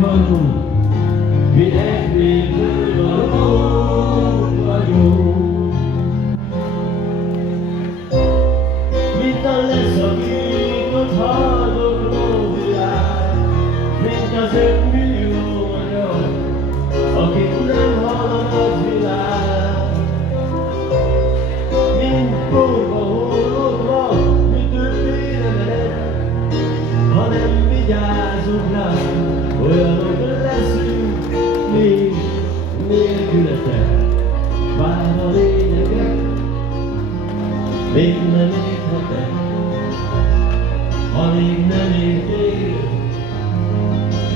meghalunk, mi egyből valók vagyunk. Mint a leszakított haldokló világ, mint az 5 millió magyar, akik nem halad világ. Mint porba hollódva, mi többére mered, ha nem vigyázunk rá, olyanok leszünk még nélkületek. Bár a lényegek még nem érthetek, alig nem értél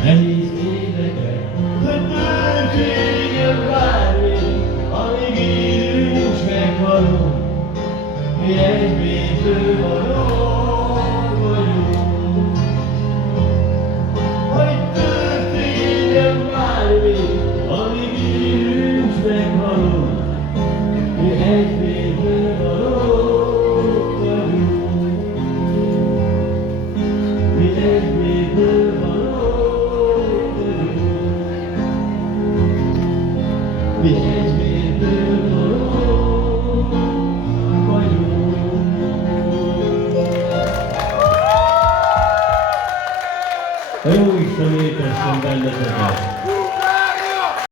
nehéz éveket. Hogy történjen bármi, amíg élünk s meghalunk, mi egyből valók vagyunk. Hogy történjen bármi, amíg élünk s meghalunk, mi egyből valók vagyunk. Mi egyből valók vagyunk. Mi egyből valók vagyunk. A Jóisten éltessen benneteket!